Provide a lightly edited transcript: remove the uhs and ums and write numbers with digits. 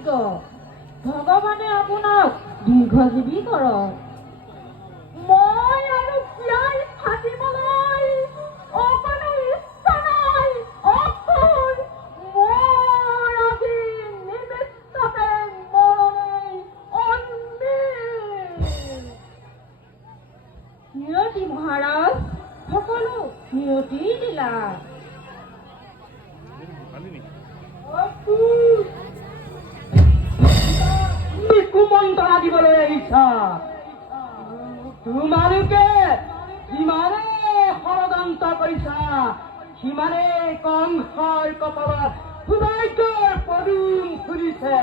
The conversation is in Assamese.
ভগৱানে আপোনাক দীৰ্ঘজীৱী কৰক। মই আৰু বিয়াই ফাটিবলৈ অকণো ইচ্ছা নাই। অসুৰ মোৰ আজি নিমিত্ততে মৰণেই অন্তিম। নিয়তি মহাৰাজ, সকলো নিয়তি দিলা। কুমন্ত্ৰণা দিবলৈ আহিছা। তোমালোকে যিমানে ষড়যন্ত্ৰ কৰিছা, সিমানে কংসৰ কপালত সৌভাগ্যৰ পদুম ফুলিছে।